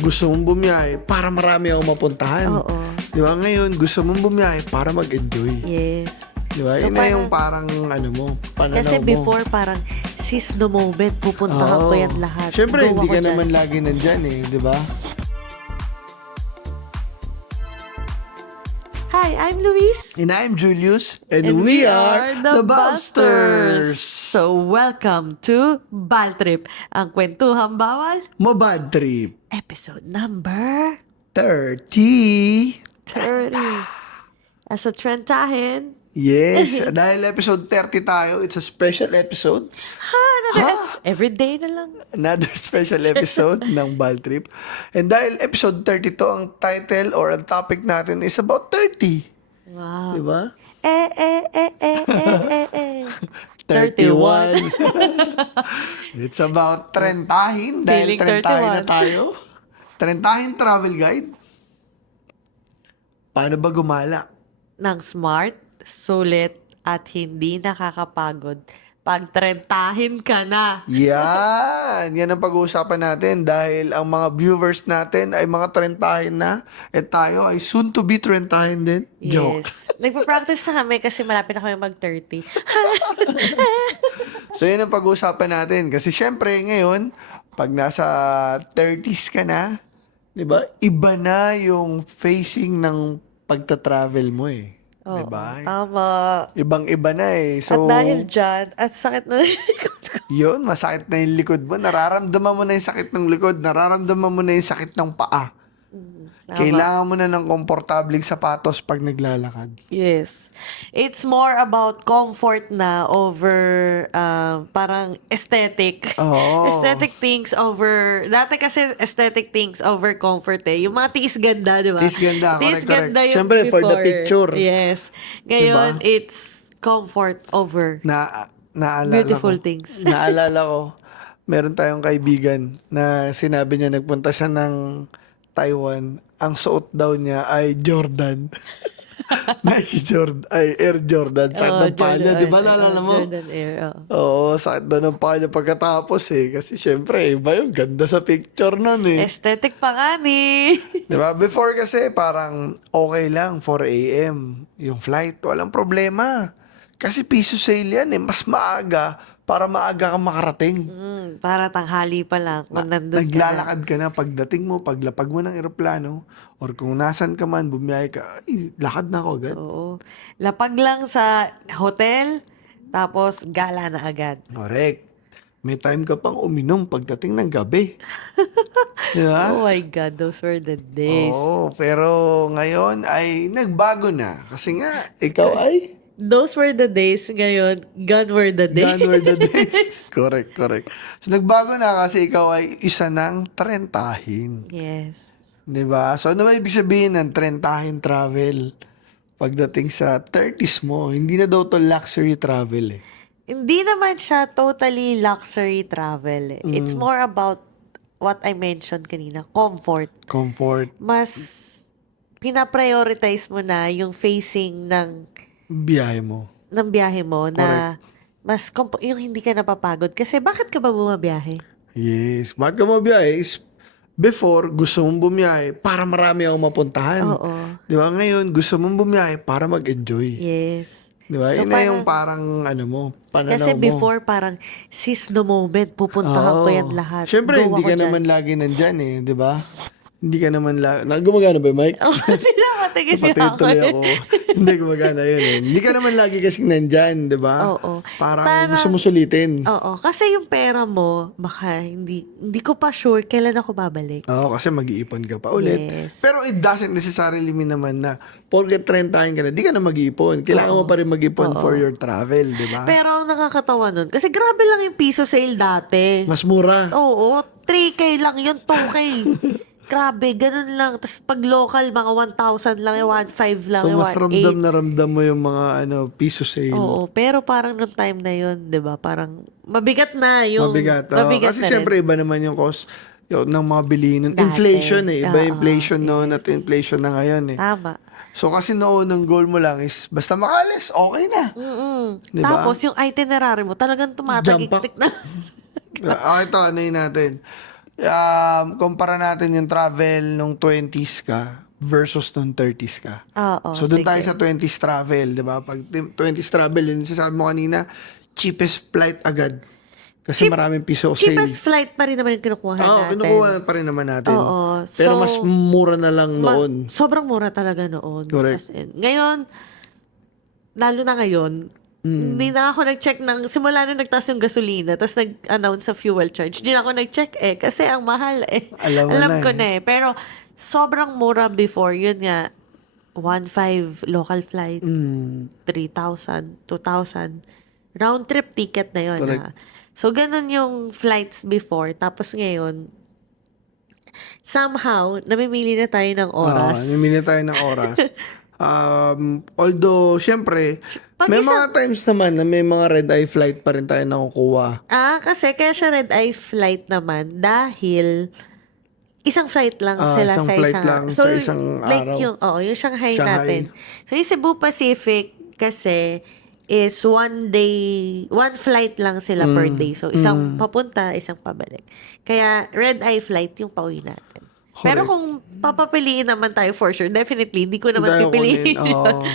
gusto mong bumiyahe para marami akong mapuntahan. Oo. Di ba? Ngayon, gusto mong bumiyahe para mag-enjoy. Yes. Di ba? So, Yun na yung parang mo, pananaw Kasi mo. before, parang seize the moment, pupuntahan ko Oo. yan lahat. Siyempre, Go hindi ako ka dyan. naman lagi nandyan di ba? Hi, I'm Luis. And I'm Julius. And we are the Busters. So, welcome to Bal Trip, ang kwentuhang bawal, Mabad Trip episode number 30. 30. As a trentahin, Yes, dahil episode 30 tayo, it's a special episode. every day na lang. Another special episode ng Bal Trip. And dahil episode 30 to, ang title or ang topic natin is about 30. Wow. Diba? 31. It's about trentahin dahil Feeling trentahin na 31. tayo. Trentahin travel guide. Paano ba gumala? Ng smart, sulit, at hindi nakakapagod. Pag trentahin ka na. Yan ang pag-uusapan natin dahil ang mga viewers natin ay mga trentahin na at tayo ay soon to be trentahin din. Joke. Yes. Nagpa-practice na kami kasi malapit na kami mag-30. So yun ang pag-uusapan natin kasi syempre ngayon pag nasa 30s ka na, 'di ba? Iba na yung facing ng pagta-travel mo Oo, 'Di ba? tama. Ibang-iba na So At dahil dyan, at sakit na likod ko. yun, masakit na yung likod mo. Nararamdaman mo na yung sakit ng likod. Nararamdaman mo na yung sakit ng paa. Tama. Kailangan mo na ng komportabling sapatos pag naglalakad. Yes. It's more about comfort na over parang aesthetic. Oo. Aesthetic things over... Dati kasi aesthetic things over comfort Yung mga tiis ganda, di ba? Tiis ganda, Tiis correct, ganda yung Siyempre, for the before. picture. Yes. Ngayon, Diba? it's comfort over Naalala beautiful ko. things. Naalala ko, meron tayong kaibigan na sinabi niya nagpunta siya ng Taiwan. Ang suot daw niya ay Jordan. Nike Jordan, ay Air Jordan. Sakit ng paa niya, di ba? Naalala mo? Jordan Air, Oo, sakit daw ng paa niya pagkatapos Kasi syempre, iba yung ganda sa picture nun Aesthetic pa nga ni. Di ba? Before kasi parang okay lang 4 a.m. yung flight. Walang problema. Kasi piso sale yan Mas maaga para maaga kang makarating. Para tanghali pa lang kung nandun ka na. Naglalakad ka na pagdating mo, paglapag mo ng eroplano, or kung nasan ka man, bumiyahe ka, ay, lakad na ako agad. Oo. Lapag lang sa hotel, tapos gala na agad. Correct. May time ka pang uminom pagdating ng gabi. Di ba? Oh my God, those were the days. Oo, pero ngayon ay nagbago na. Kasi nga, ikaw ay Those were the days. Ngayon, gone were the days. gone were the days. Correct. So, nagbago na kasi ikaw ay isa ng trentahin. Yes. Di ba? So, ano ba ibig sabihin ng trentahin travel? Pagdating sa 30s mo, hindi na daw to luxury travel Hindi naman siya totally luxury travel. It's more about what I mentioned kanina, comfort. Comfort, Mas pinaprioritize mo na yung facing ng biyahe mo. biyahe mo na mas yung hindi ka napapagod. Kasi bakit ka ba bumabiyahe? Yes. Bakit ka mabiyahe? Before, gusto mong bumiyahe para marami akong mapuntahan. Oo. Di ba? Ngayon, gusto mong bumiyahe para mag-enjoy. Yes. Di ba? So, Yun na yung parang, pananaw Kasi mo. before, parang seize the moment, pupuntahan ko Oo. yan lahat. Siyempre, Go hindi ako ka dyan. naman lagi nandyan di ba? Hindi ka naman lagi... Gumagana ba yung mic? Oh, sinapatigil niya Napatid ako. tuloy ako. Hindi gumagana yun Hindi ka naman lagi kasing nandyan, di ba? Oo. Parang gusto mo sulitin. Oo. Kasi yung pera mo, baka hindi ko pa sure kailan ako babalik. Oo, kasi mag-iipon ka pa ulit. Yes. Pero it doesn't necessarily mean naman na porket trentahin ka na, di ka na mag-iipon. Kailangan mo pa rin mag-ipon for your travel, di ba? Pero ang nakakatawa nun, kasi grabe lang yung piso sale dati. Mas mura. Oo, 3K lang yun, 2K. Grabe, ganun lang. Tapos pag local, mga 1,000 lang, 1,500 lang, So, mas 1,800. ramdam na ramdam mo yung mga piso sale. Oo, pero parang nung time na yun, 'di ba? Parang mabigat na yung Mabigat. Oo. mabigat Kasi na syempre, rin. iba naman yung cost ng mga bilihin nun. Dati. Inflation Iba Oo, inflation noon at yes. inflation na ngayon Tama. So, kasi noon, ang goal mo lang is, basta makalis, okay na. Diba? Tapos yung itinerary mo talagang tumatagitik na. Okay, ito, ano yun natin? kumpara natin yung travel nung 20s ka versus nung 30s ka. Oo, So, doon tayo sige. sa 20s travel, di ba? Pag 20s travel, yun sasabi mo kanina, cheapest flight agad. Kasi Cheap- maraming piso Cheapest sale. flight pa rin naman yung kinukuha natin. Kinukuha pa rin naman natin. Oo. Pero So, mas mura na lang noon. sobrang mura talaga noon. Correct. As in, ngayon, lalo na ngayon, hindi na ako nag-check simula nung nagtaas yung gasolina, tapos nag-announce sa fuel charge, hindi na ako nag-check kasi ang mahal Alam mo Alam na ko eh. na eh. Pero, sobrang mura before, yun nga, 1,500 local flight, 3,000, 2,000. Round trip ticket na yun. Correct. Ha? So, ganun yung flights before. Tapos ngayon, somehow, namimili na tayo ng oras. Namili tayo ng oras. Although, syempre, Pag may isa- mga times naman na may mga red-eye flight pa rin tayo nakukuha. Kasi kaya siya red eye flight naman dahil isang flight lang sila Isang sa flight isang lang sa isang like araw. yung Shanghai, Shanghai. natin. So yung Cebu Pacific kasi is one flight lang sila per day. So isang papunta, isang pabalik. Kaya red eye flight yung pauwi natin. Pero kung papapiliin naman tayo for sure, definitely, hindi ko naman Tayo pipiliin kunin. yun.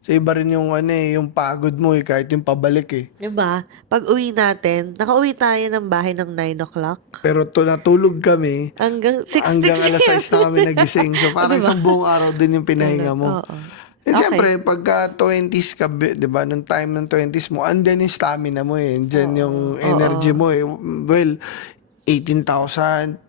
Sa iba rin yung yung pagod mo kahit yung pabalik eh. Diba? Pag uwi natin, nakauwi tayo ng bahay ng 9 o'clock. Pero natulog kami, Hanggang 6 hanggang alas 6 na kami nagising. So parang Diba? isang buong araw din yung pinahinga mo. Oo. And Okay. siyempre, pagka 20s ka, di ba, nung time ng 20s mo, andyan yung stamina mo eh. Andyan yung energy mo eh. Well, 18,000.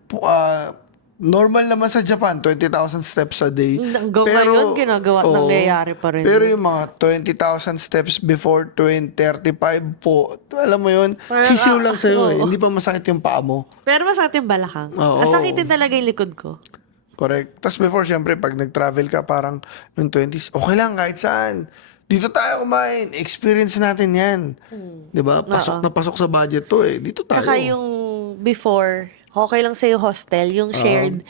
Normal naman sa Japan, 20,000 steps a day. Hanggang ngayon, nangyayari pa rin. Pero yung mga 20,000 steps before 35 po, alam mo yun, Parang, sisiw lang sa'yo eh. oo. Hindi pa masakit yung paa mo. Pero masakit yung balakang. Oo. Masakitin talaga yung likod ko. Correct. Tapos before, syempre, pag nag-travel ka, parang nung 20s, okay lang kahit saan. Dito tayo kumain. Experience natin yan. Di ba? Pasok na pasok sa budget to eh. Dito tayo. Tsaka yung before, okay lang sa'yo hostel, yung shared,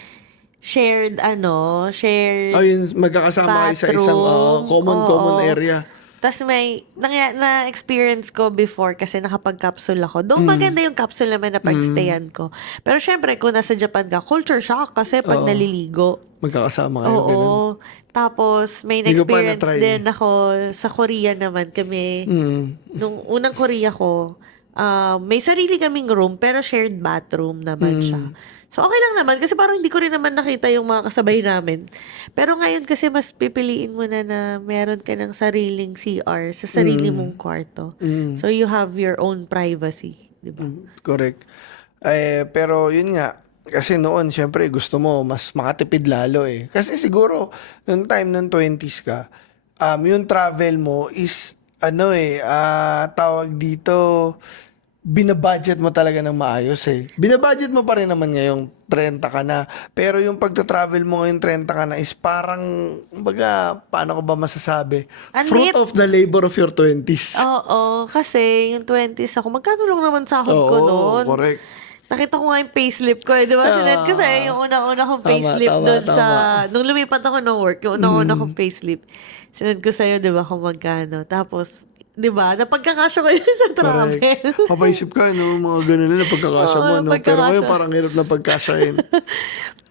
shared, Yun, magkakasama kayo sa isang bathroom. common Oo. area. Tapos may, na-experience ko before kasi nakapag-capsule ako. Doon maganda yung capsule naman na pag-stayan ko. Pero syempre, kung nasa Japan ka, culture shock kasi pag naliligo. Magkakasama kayo. ganun. Oo. Tapos, may Hindi ko pa experience na-try. din ako sa Korea naman kami. Nung unang Korea ko, may sarili kaming room pero shared bathroom naman siya. So, okay lang naman kasi parang hindi ko rin naman nakita yung mga kasabay namin. Pero ngayon kasi mas pipiliin mo na meron ka ng sariling CR sa sarili mong kwarto. So, you have your own privacy. Diba? Correct. Pero yun nga, kasi noon, syempre, gusto mo mas makatipid lalo eh. Kasi siguro, noong time ng 20s ka, yung travel mo is, tawag dito, binabudget mo talaga ng maayos eh. Binabudget mo pa rin naman ngayong 30 ka na. Pero yung pagta-travel mo ngayong 30 ka na is parang, baga, paano ko ba masasabi? Ang Fruit liit. of the labor of your 20s. Oo, kasi yung 20s ako, magkano lang naman sahod ko noon? Correct. Nakita ko nga yung payslip ko eh. Di ba? Sinend ko sa'yo yung unang-una kong payslip tama, doon tama. sa... Nung lumipat ako ng work, yung unang-una kong payslip. Sinend ko sa'yo, di ba, kung magkano. Tapos, di ba, napagkakasya ko yun sa travel. Correct. Kapaisip ka, no? Mga ganun na pagkakasya mo, Oo, no? Pero pagkakasya. ngayon parang hirap na pagkasyahin.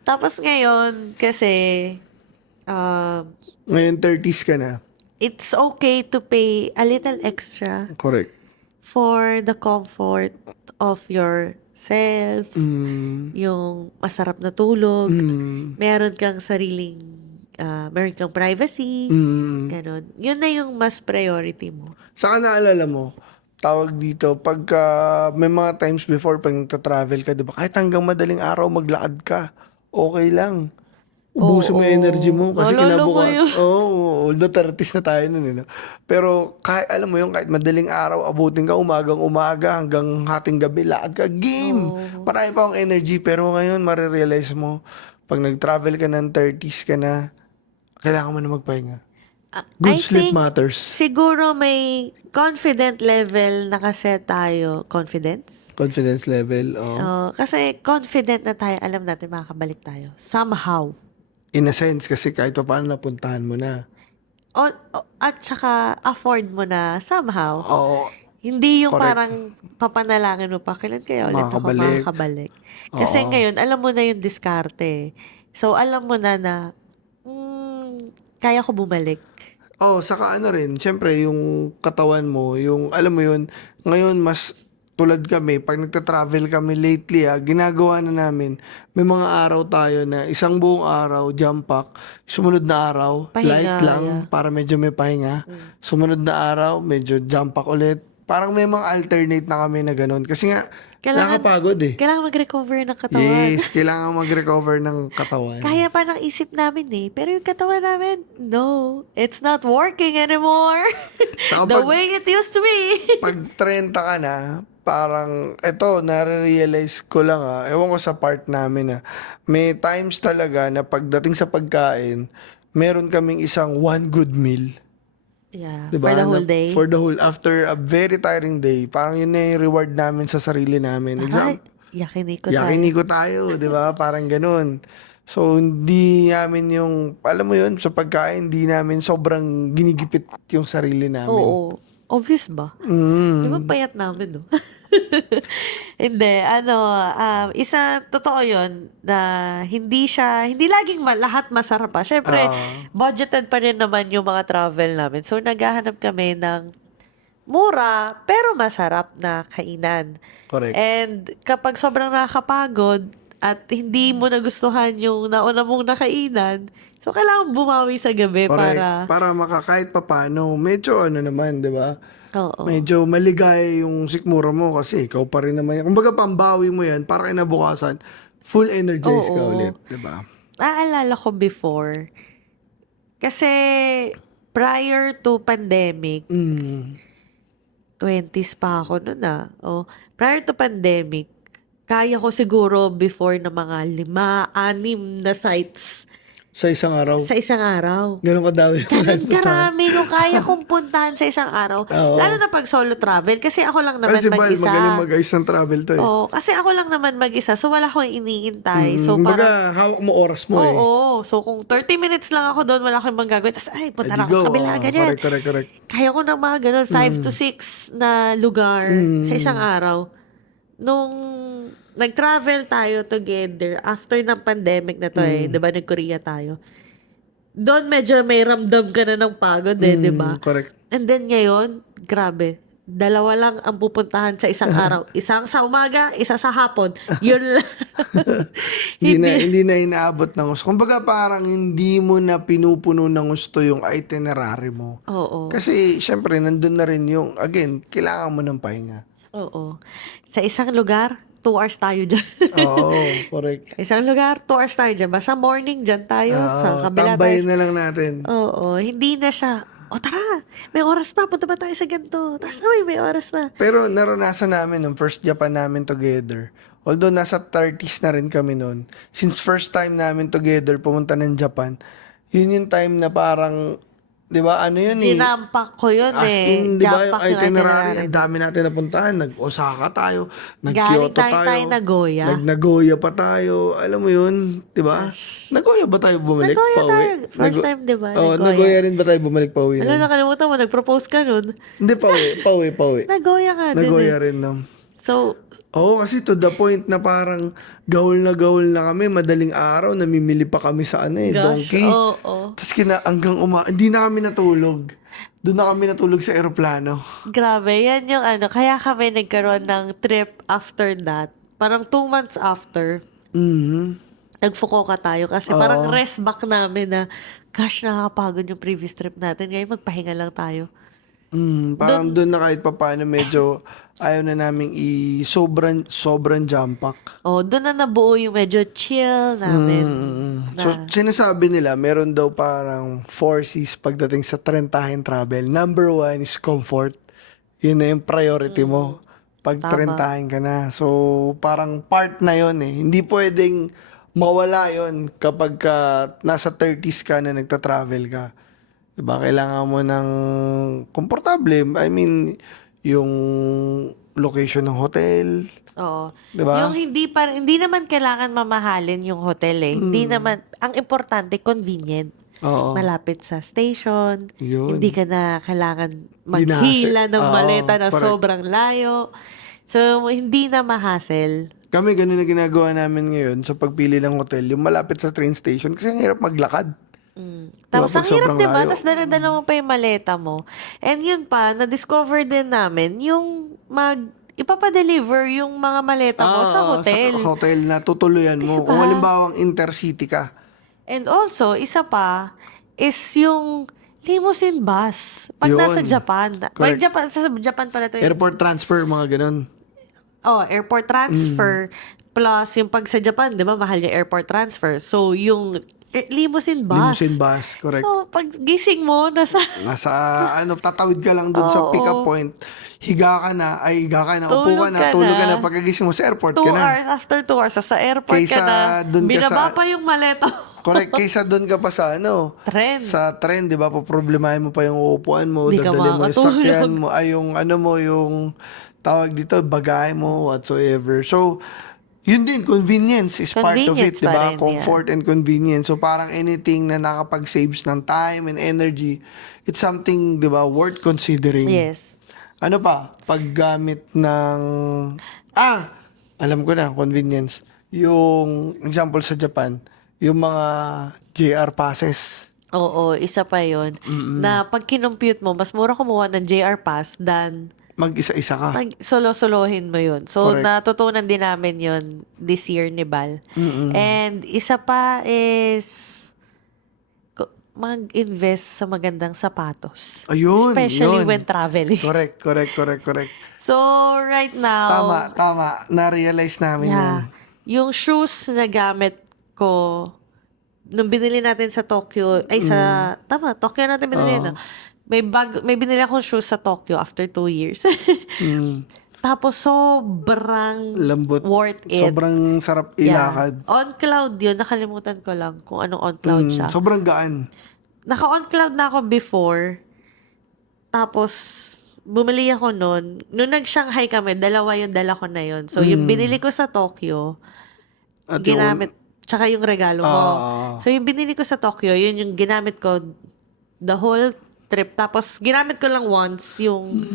Tapos ngayon, kasi, Ngayon 30s ka na. it's okay to pay a little extra Correct. for the comfort of yourself, Mm. yung masarap na tulog, Mm. meron kang meron kang privacy, Mm. ganon. Yun na yung mas priority mo. Saka naalala mo, tawag dito, pagka may mga times before pag nagta-travel ka, di ba? Kahit hanggang madaling araw maglakad ka, okay lang. Ubusin mo yung energy mo kasi Naalala ko kinabukas. yun. Although 30s na tayo nun, eh, no? Pero kahit, alam mo yung kahit madaling araw, abutin ka umagang-umaga hanggang hating gabi, lakad ka, game! Marami pa akong energy, pero ngayon marirealize mo, pag nag-travel ka ng 30s ka na, kailangan mo na magpahinga. Good I sleep think matters. siguro may confident level na kasi tayo. Confidence? Confidence level, Kasi confident na tayo, alam natin makakabalik tayo. Somehow. in a sense, kasi kahit pa paano napuntahan mo na. At saka afford mo na somehow. Oo. Hindi yung Correct. parang papanalangin mo pa, kailan kaya ulit ako Makakabalik. makakabalik. Kasi Oo. ngayon, alam mo na yung diskarte. So, alam mo na, kaya ko bumalik. Saka ano rin, siyempre yung katawan mo, yung alam mo yun, ngayon mas tulad kami, pag nagta-travel kami lately, ginagawa na namin, may mga araw tayo na isang buong araw, jump pack, sumunod na araw, light Pahinga, lang, yeah. para medyo may pahinga, sumunod na araw, medyo jump pack ulit. Parang may mga alternate na kami na ganun. Kasi nga, Kailangan, nakakapagod eh. kailangan mag-recover ng katawan. Yes, kailangan mag-recover ng katawan. Kaya pa ng isip namin eh. Pero yung katawan namin, no. It's not working anymore. Saka The pag- way it used to be. Pag 30 ka na, parang, eto, nare-realize ko lang ewan ko sa part namin may times talaga na pagdating sa pagkain, meron kaming isang one good meal. Yeah, Diba? for the whole Na- day. For the whole, after a very tiring day, parang yun na yung reward namin sa sarili namin. Ay, yakiniko tayo. Yakiniko tayo, di ba? Parang ganun. So, hindi namin yung, alam mo yun, sa pagkain, hindi namin sobrang ginigipit yung sarili namin. Oo. Obvious ba? Mm. Di ba payat namin, no? Hindi, totoo yun, na hindi laging lahat masarap pa. Syempre, budgeted pa rin naman yung mga travel namin. So, naghahanap kami ng mura, pero masarap na kainan. Correct. And kapag sobrang nakakapagod at hindi mo nagustuhan yung nauna mong nakainan, so kailangan bumawi sa gabi Correct. Para kahit papano, medyo ano naman, di ba? Oo. Medyo maligay yung sikmura mo kasi ikaw pa rin naman yan. Kumbaga pambawi mo yan para kinabukasan, full energized ka Oo. ulit, di ba? Naalala ko before, kasi prior to pandemic, 20s pa ako noon prior to pandemic, kaya ko siguro before na mga 5, 6 na sites Sa isang araw. sa isang araw. Ganun kadami. Ganun karami nung kaya kong puntahan sa isang araw. Oo. Lalo na pag solo travel. Kasi ako lang naman Kasi Val, mag-isa. magaling mag-ayos ng travel to eh. Oo, kasi ako lang naman mag-isa. So, wala akong iniintay. So, Kumbaga, parang, hawak mo oras mo eh. oo. So, kung 30 minutes lang ako doon, wala akong ibang gagawin. Tapos, punta na Ready ako go. sa kabila. Ganyan. Correct. Kaya ko na mga ganun, 5 to 6 na lugar sa isang araw. Nung nag-travel tayo together after ng pandemic na to di ba, nag-Korea tayo. Doon medyo may ramdam ka na ng pagod di ba? Correct. And then ngayon, grabe, 2 lang ang pupuntahan sa isang araw. Isang sa umaga, isa sa hapon. Yun lang. Hindi na inaabot ng gusto. Kumbaga parang hindi mo na pinupuno ng gusto yung itinerary mo. Oo. Kasi syempre nandun na rin yung, again, kailangan mo ng pahinga. Oo. Sa isang lugar, 2 hours tayo dyan. Oo, correct. Isang lugar, 2 hours tayo dyan. Basta morning dyan tayo. Sa kabila tayo. Tambayin na lang natin. Oo. Hindi na siya, tara, may oras pa. Punta ba tayo sa ganito? Tapos, may oras pa. Pero naranasan namin nung first Japan namin together. Although nasa 30s na rin kami noon. Since first time namin together pumunta ng Japan, yun yung time na parang, di ba, ano yun Ginampak ko yun As in, di ba, yung Jampak itinerary, ang dami natin napuntahan. Nag-Osaka tayo, Galing nag-Kyoto tayo Nagoya. Nag-Nagoya pa tayo. Alam mo yun, di ba? Nagoya ba tayo bumalik? Nagoya pauwi? tayo. First time, di ba? Oo, Nagoya rin ba tayo bumalik pauwi? Ano, nun? nakalimutan mo, nag-propose ka nun. Hindi, pauwi. Nagoya ka din Nagoya rin no. So, Kasi to the point na parang gawul na kami, madaling araw, namimili pa kami sa gosh, donkey. oo. Tapos hanggang hindi na kami natulog. Doon na kami natulog sa eroplano. Grabe, yan yung kaya kami nagkaroon ng trip after that. Parang 2 months after, nag-Fukuoka tayo kasi parang rest back namin na, gosh, nakakapagod yung previous trip natin. Ngayon, magpahinga lang tayo. Parang doon na kahit papaano medyo ayaw na naming sobrang jump pack. Doon na nabuo yung medyo chill namin. So, sinasabi nila, meron daw parang 4 C's pagdating sa trentahin travel. Number 1 is comfort. Yun na yung priority mo. Pag trentahin ka na. So, parang part na yun eh. Hindi pwedeng mawala yun kapag nasa 30s ka na nagta-travel ka. Diba? Kailangan mo ng komportable. I mean, yung location ng hotel. Oo. Di ba? Yung hindi naman kailangan mamahalin yung hotel eh. Hindi naman, ang importante, convenient. Oo. Malapit sa station, hindi Yun. ka na kailangan Hindi na hassle. maghila ng maleta Oo, na correct. sobrang layo. So, hindi na ma-hassle. Kami ganun na ginagawa namin ngayon sa pagpili ng hotel, yung malapit sa train station kasi ang hirap maglakad. Diba? Tapos, Pag ang hirap, sobrang diba? layo. Tapos, dala-dala mo pa yung maleta mo. And yun pa, na-discover din namin, yung ipapadeliver yung mga maleta mo sa hotel. Sa hotel na tutuluyan mo. Diba? Kung halimbawang intercity ka. And also, isa pa, is yung limousine bus. Pag nasa Yun. Japan. Wait, Correct. sa Japan pala to. Airport transfer, mga ganun. Airport transfer. Plus, yung pag sa Japan, di ba, mahal yung airport transfer. So, yung limousine bus. Limousine bus, correct. So, pag gising mo, nasa Nasa, tatawid ka lang dun sa Oo. pick-up point. Higa ka na, upo ka Tulog na, ka tulog ka na. na. Pagkagising mo sa airport 2 ka na. hours, after 2 hours, sa airport Kaysa ka na. dun ka Binaba sa- pa yung maleta mo. Correct, kaysa doon ka pa sa Tren. sa tren, 'di ba? Poproblemahin mo pa yung upuan mo, Di ka dadalhin mo yung makakatulog. sakyan mo, ay yung yung tawag dito, bagahe mo, whatsoever. So, yun din, convenience is part of it, Convenience 'di pa ba? rin, Comfort and convenience. So, parang anything na nakapag-saves ng time and energy, it's something, 'di ba, worth considering. Yes. Ano pa? Paggamit ng alam ko na, convenience. Yung example sa Japan, yung mga JR passes. Oo, isa pa yon na pag kinompute mo, mas mura kumuha ng JR Pass than Mag-isa-isa ka. solo-solohin mo yun. So, Correct. natutunan din namin yun this year ni Bal. And isa pa is mag-invest sa magandang sapatos. Ayun, Especially yun. when traveling. Correct. So, right now, Tama. Na-realize namin yan. yung shoes na gamit ko, nung binili natin sa Tokyo, Tokyo natin binili, no? May binili akong shoes sa Tokyo after 2 years. Tapos, sobrang Lambot. worth it. Sobrang sarap ilakad. On cloud yun. Nakalimutan ko lang kung anong on cloud siya. Sobrang gaan. Naka-on cloud na ako before. Tapos, bumili ako noon. Nung nag-Shanghai kami, 2 yung dala ko na yun. So, yung binili ko sa Tokyo, At ginamit, tsaka yung regalo mo. Ah. So, yung binili ko sa Tokyo, yun yung ginamit ko the whole trip. Tapos, ginamit ko lang once yung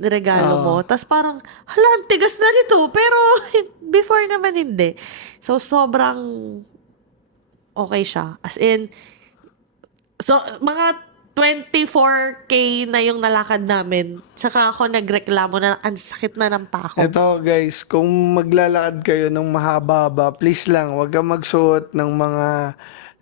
regalo mo. Tapos parang, hala, ang tigas na nito. Pero, before naman hindi. So, sobrang okay siya. As in, so, mga 24K na yung nalakad namin. Tsaka ako nagreklamo na ang sakit na ng pako. Ito guys, kung maglalakad kayo ng mahaba-haba, please lang, wag kang magsuot ng mga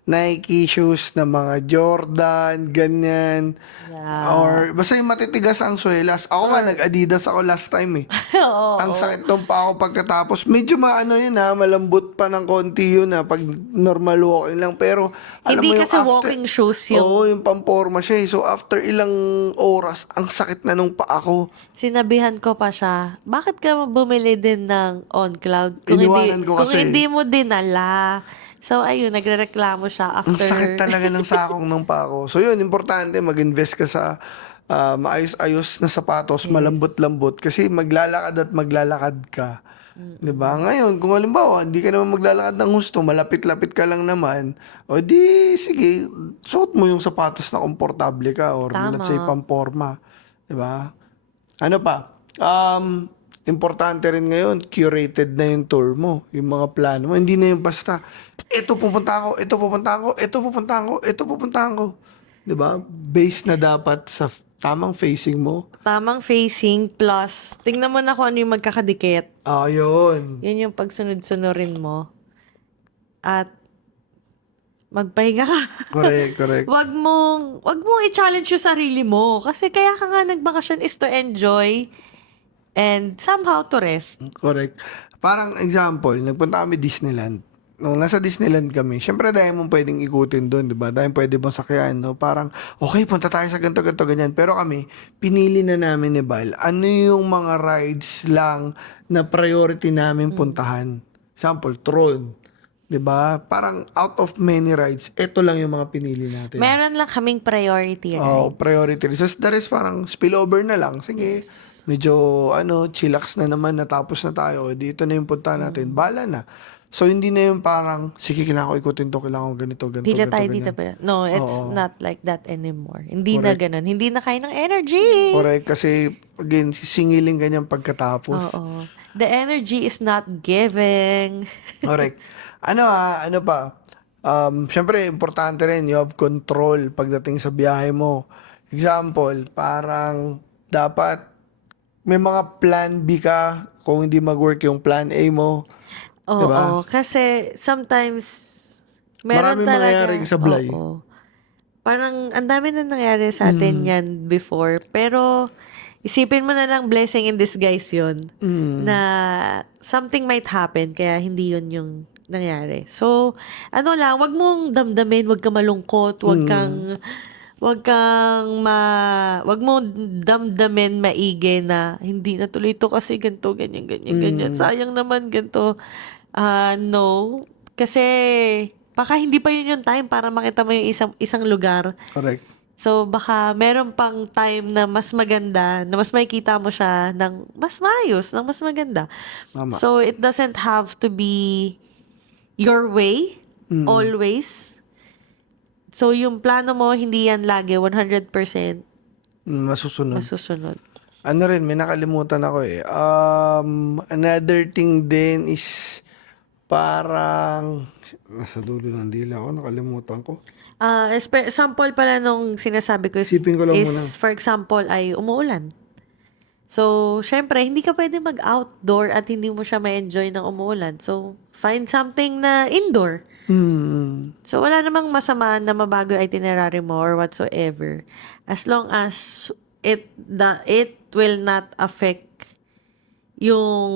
Nike shoes na mga Jordan, ganyan. Yeah. Or basta yung matitigas ang suelas. Ako nga, nag-Adidas ako last time eh. Oo. Ang sakit nung pa ako pagkatapos. Medyo yun malambot pa ng konti yun pag normal walking lang. Pero alam Hindi mo yung kasi walking shoes yung Oo, yung pamporma siya eh. So after ilang oras, ang sakit na nung paa ko. sinabihan ko pa siya, bakit ka bumili din ng on cloud Iniwanan ko kung kasi. hindi mo dinala? So, ayun, nagrereklamo siya Ang after. sakit talaga ng sakong ng pako. So yun, importante mag-invest ka sa maayos-ayos na sapatos, malambot-lambot. Kasi maglalakad ka. 'Di ba? Ngayon, kung halimbawa, hindi ka naman maglalakad ng gusto, malapit-lapit ka lang naman, o di, sige, suot mo yung sapatos na komportable ka or Tama. let's say, pamporma. 'Di ba? Ano pa? Importante rin ngayon, curated na yung tour mo, yung mga plano mo. Hindi na yung basta, ito pupunta ko. 'Di ba? Based na dapat sa tamang facing mo. Tamang facing plus, tingnan mo na kung ano yung magkakadikit. Yun. Yun yung pagsunod-sunurin mo. At magpahinga ka. Correct. Wag mong i-challenge yung sarili mo. Kasi kaya ka nga nagbakasyon is to enjoy and somehow to rest. Correct. Parang example, nagpunta kami Disneyland. Nung nasa Disneyland kami, syempre dahil mong pwedeng ikutin doon, di ba? Dahil pwede mong sakyan, no? Parang, okay, punta tayo sa ganito, ganyan. Pero kami, pinili na namin ni Bal, ano yung mga rides lang na priority namin puntahan. Example, Tron. 'Di ba? Parang out of many rides, eto lang yung mga pinili natin. Meron lang kaming priority Oh, rides. priority. So, that is parang spillover na lang. Sige, Yes. medyo chillax na naman, natapos na tayo. Dito na yung punta natin. Mm. Bala na. So, hindi na yung parang, sige, kailangan ko ikutin to, kailangan ko ganito, ganito, Dito ganito, tayo, dito ganyan. pa. No, it's Oo. not like that anymore. Hindi na Correct. ganun. Hindi na kaya ng energy. Correct. Kasi, again, sisingilin ganyan pagkatapos. Oo. The energy is not giving. Correct. Ano pa? Syempre, importante rin, you have control pagdating sa biyahe mo. Example, parang dapat may mga plan B ka kung hindi mag-work yung plan A mo. Diba? Oo. Kasi sometimes, meron Maraming talaga. mangyayaring sablay. Oo. Parang, ang dami na nangyari sa atin yan before. Pero, isipin mo na lang blessing in disguise yun. Na something might happen, kaya hindi yun yung nangyari. So, wag mong damdamin, wag kang malungkot, wag mo damdamin maigi na hindi natuloy ito kasi ganito, ganyan, ganyan, ganyan. Sayang naman ganito. No. Kasi, baka hindi pa yun yung time para makita mo yung isang lugar. Correct. So, baka meron pang time na mas maganda, na mas makikita mo siya ng mas maayos, ng mas maganda. Mama. So, it doesn't have to be your way, always. So, yung plano mo, hindi yan lagi 100% Masusunod. masusunod. Ano rin, may nakalimutan ako eh. Another thing din is parang nasa dulo ng dila ako, nakalimutan ko. Example pala nung sinasabi ko Isipin ko lang is, muna. for example, ay umuulan. So, syempre, hindi ka pwede mag-outdoor at hindi mo siya ma-enjoy ng umuulan. So, find something na indoor. So, wala namang masama na mabago yung itinerary mo or whatsoever. As long as it will not affect yung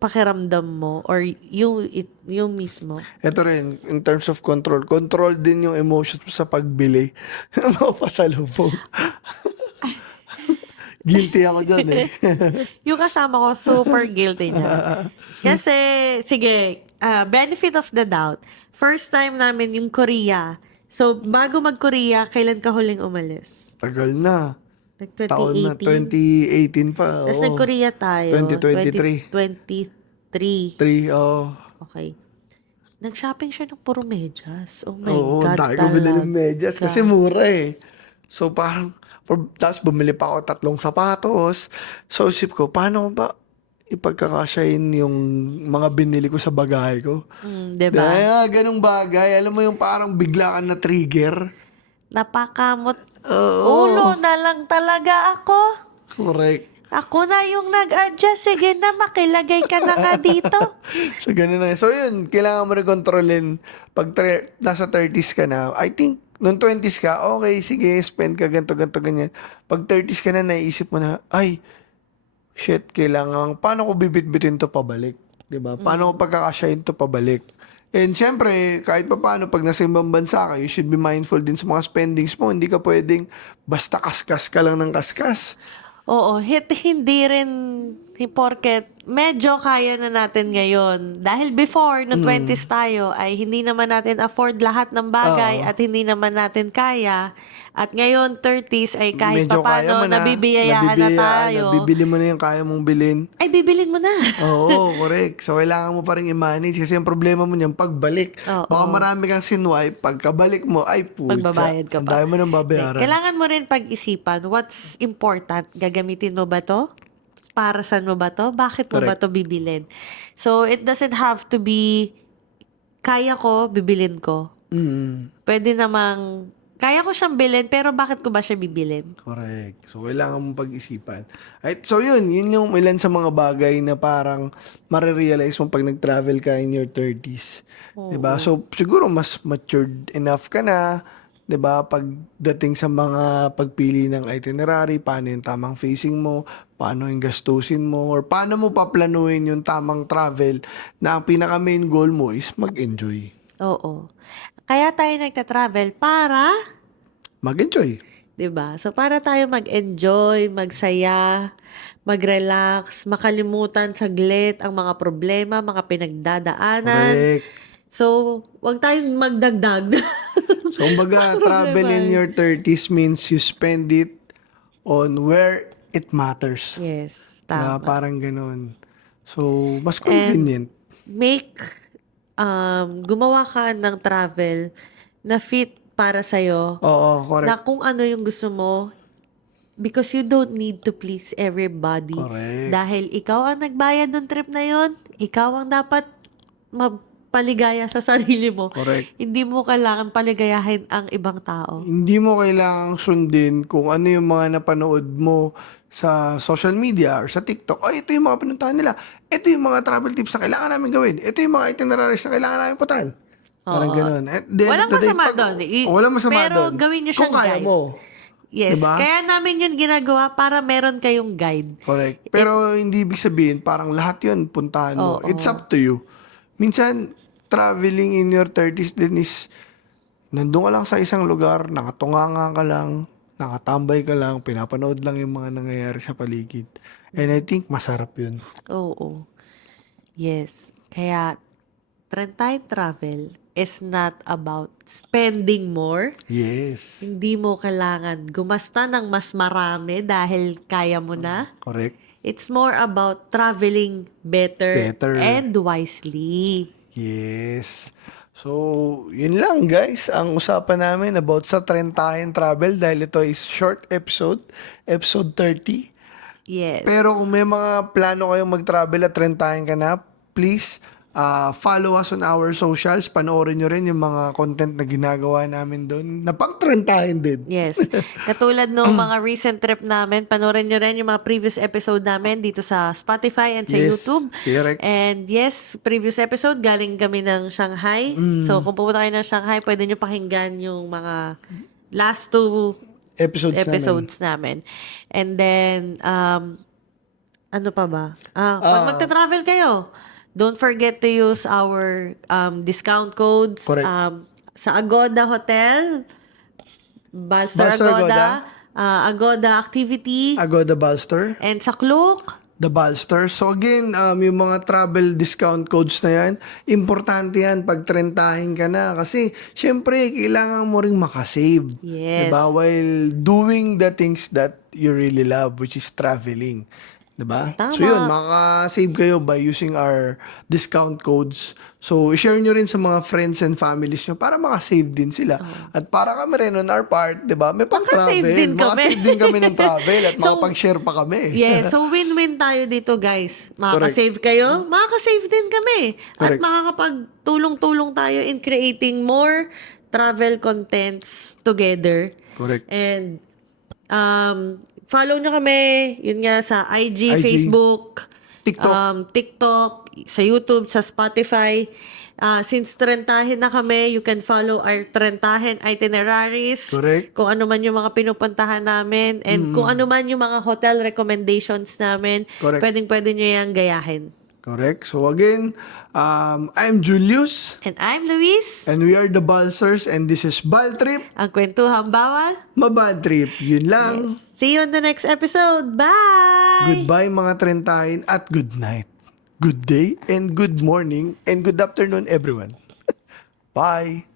pakiramdam mo or yung mismo. Ito rin, in terms of control din yung emotions mo sa pagbili. Mapasalubong. Guilty ako dyan eh. Yung kasama ko, super guilty niya. Kasi, sige, benefit of the doubt. First time namin yung Korea. So, bago mag-Korea, kailan ka huling umalis? Tagal na. Like Taon na, 2018? 2018 pa. Tapos Oo. nag-Korea tayo. 2023. 2023. 3, oh. Okay. Nag-shopping siya ng puro medyas. Oh my Oo, God, dahil ko binili ng medyas talaga. kasi mura eh. So parang, tapos bumili pa ako 3 sapatos. So isip ko, paano ko ba ipagkakasyahin yung mga binili ko sa bagahe ko? Diba? Kaya ganung bagay, alam mo yung parang bigla ka na trigger. Napakamot. Oo. Ulo na lang talaga ako. Correct. Ako na yung nag-adjust. Sige na, makilagay ka na nga dito. So ganun na. So yun, kailangan mo rin kontrolin pag nasa 30s ka na. I think, nung 20s ka, okay, sige, spend ka ganito, ganito, ganyan. Pag 30s ka na, naisip mo na, ay, shit, paano ko bibit-bitin to pabalik? 'Di ba? Paano ko pagkakasyahin to pabalik? And syempre, kahit pa paano, pag nasa ibang bansa ka, you should be mindful din sa mga spendings mo. Hindi ka pwedeng basta kaskas ka lang ng kaskas. Oo, hindi rin porket medyo kaya na natin ngayon. Dahil before, no 20s tayo, ay hindi naman natin afford lahat ng bagay at hindi naman natin kaya. At ngayon, 30s ay kahit Medyo kaya papano, mo na, nabibiyayaan na tayo. Bibili mo na yung kaya mong bilhin. Ay, bibilin mo na. Oo, correct. So, kailangan mo pa rin i-manage kasi ang problema mo niyan, pagbalik. Oo. Baka marami kang sinwipe, pagkabalik mo, ay putya. Magbabayad ka Ang pa. dami mo nang babayaran. Kailangan mo rin pag-isipan, what's important? Gagamitin mo ba to? Para saan mo ba to? Bakit mo ba to bibilin? So, it doesn't have to be, kaya ko, bibilin ko. Pwede namang, kaya ko siyang bilhin, pero bakit ko ba siya bibilin? Correct. So, kailangan mong pag-isipan. Right? So, yun yung ilan sa mga bagay na parang marirealize mo pag nag-travel ka in your 30s. Diba? So, siguro mas matured enough ka na, 'di ba? Pagdating sa mga pagpili ng itinerary, paano yung tamang facing mo, paano yung gastusin mo, or paano mo paplanuhin yung tamang travel na ang pinaka main goal mo is mag-enjoy. Oo. Kaya tayo nagta-travel para, Mag-enjoy. 'di ba? So para tayo mag-enjoy, magsaya, mag-relax, makalimutan saglit ang mga problema, mga pinagdadaanan. Correct. So, wag tayong magdagdag. So, kumbaga, travel in Problema. your 30s means you spend it on where it matters. Yes, Diba? tama. Parang ganun. So, mas And convenient. make, gumawa ka ng travel na fit para sa'yo, Oo, na correct. kung ano yung gusto mo, because you don't need to please everybody. Correct. Dahil ikaw ang nagbayad ng trip na yon, ikaw ang dapat mapaligaya sa sarili mo. Correct. Hindi mo kailangan paligayahin ang ibang tao. Hindi mo kailangang sundin kung ano yung mga napanood mo sa social media or sa TikTok. Oh, ito yung mga pinuntahan nila. Ito yung mga travel tips na kailangan namin gawin. Ito yung mga itineraries na kailangan namin puntahan. Parang Oo. ganun. At the end Walang of the day, masama doon. walang masama Pero doon. gawin niyo Kung siyang kaya guide. mo. Yes, Diba? kaya namin yun ginagawa para meron kayong guide. Correct. Pero hindi ibig sabihin, parang lahat yun, puntahan mo. Oo. It's up to you. Minsan, traveling in your 30s din is, nandun ka lang sa isang lugar, nakatunganga ka lang, nakatambay ka lang, pinapanood lang yung mga nangyayari sa paligid. And I think masarap yun. Oo. Yes. Kaya, Trentine travel is not about spending more. Yes. Hindi mo kailangan gumasta ng mas marami dahil kaya mo na. Correct. It's more about traveling better, Better. and wisely. Yes. So, yun lang guys, ang usapan namin about sa Trentahin Travel dahil ito is short episode, episode 30. Yes. Pero kung may mga plano kayong mag-travel at Trentahin ka na, please follow us on our socials. Panoorin nyo rin yung mga content na ginagawa namin doon na pang Trentahin din. Yes. Katulad nung mga recent trip namin, panoorin nyo rin yung mga previous episode namin dito sa Spotify and sa Yes, YouTube. correct. And yes, previous episode, galing kami ng Shanghai. So, kung pupunta kayo ng Shanghai, pwede nyo pakinggan yung mga last two Episodes namin. And then, ano pa ba? Pag magta-travel kayo, don't forget to use our discount codes. Correct. Sa Agoda Hotel, Balster Balster Agoda, Agoda Activity, Agoda Balster. and sa Klook. The Balster. So again, yung mga travel discount codes na yan, importante yan pag trentahin ka na. Kasi, syempre, kailangan mo ring makasave. Yes. Diba? While doing the things that you really love, which is traveling. Diba? Tama. So yun, makasave kayo by using our discount codes. So, share nyo rin sa mga friends and families nyo para makasave din sila. At para kami rin on our part, diba? May pang-travel. Makasave din kami. Makasave din kami ng travel at So, makapag-share pa kami. Yes, so win-win tayo dito, guys. Makaka-save kayo, makaka-save din kami. At Correct. makakapag-tulong-tulong tayo in creating more travel contents together. Correct. And follow nyo kami, yun nga, sa IG, IG, Facebook, TikTok. TikTok, sa YouTube, sa Spotify. Since Trentahin na kami, you can follow our Trentahin itineraries. Correct. Kung ano man yung mga pinupuntahan namin. And kung ano man yung mga hotel recommendations namin. Correct. Pwedeng-pwede nyo yung gayahin. Correct. So again, I'm Julius And I'm Luis. and we are the Balsers and this is Bal Trip, Ang kwentuhang bawal. Mabad Trip. Yun lang. See you on the next episode. Bye! Goodbye mga trentahin at good night. Good day and good morning and good afternoon everyone. Bye.